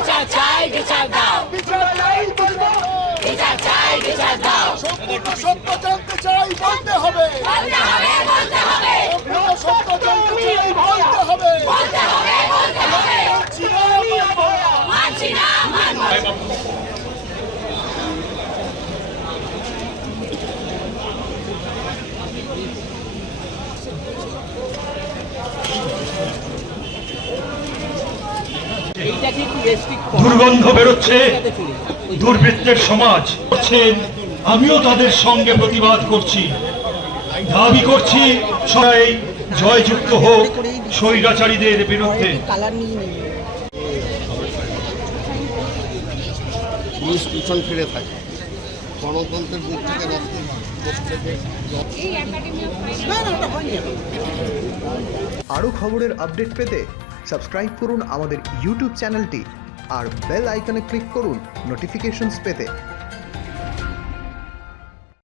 বিচার চাই, বিচার দাও, বিচার চাই বলবো, বিচার চাই, বিচার দাও, সম্পূর্ণ সত্য জানতে চাই বলতে হবে, বলতে হবে, বলতে হবে, সম্পূর্ণ সত্য জানতে চাই বলতে হবে, বলতে হবে, বলতে হবে, মানছি না, মানবো না। মানছি না, মানব না। দুর্গন্ধ বেরোচ্ছে, দুর্বৃত্তের সমাজ করছেন, আমিও তাদের সঙ্গে প্রতিবাদ করছি, দাবি করছি সবাই জয়যুক্ত হোক স্বৈরাচারীদের বিরুদ্ধে। পুলিশ পিছন ফিরে থাকে, গণতন্ত্রের দিক থেকে আরও খবরের আপডেট পেতে সাবস্ক্রাইব করুন আমাদের ইউটিউব চ্যানেলটি আর বেল আইকনে ক্লিক করুন নোটিফিকেশনস পেতে।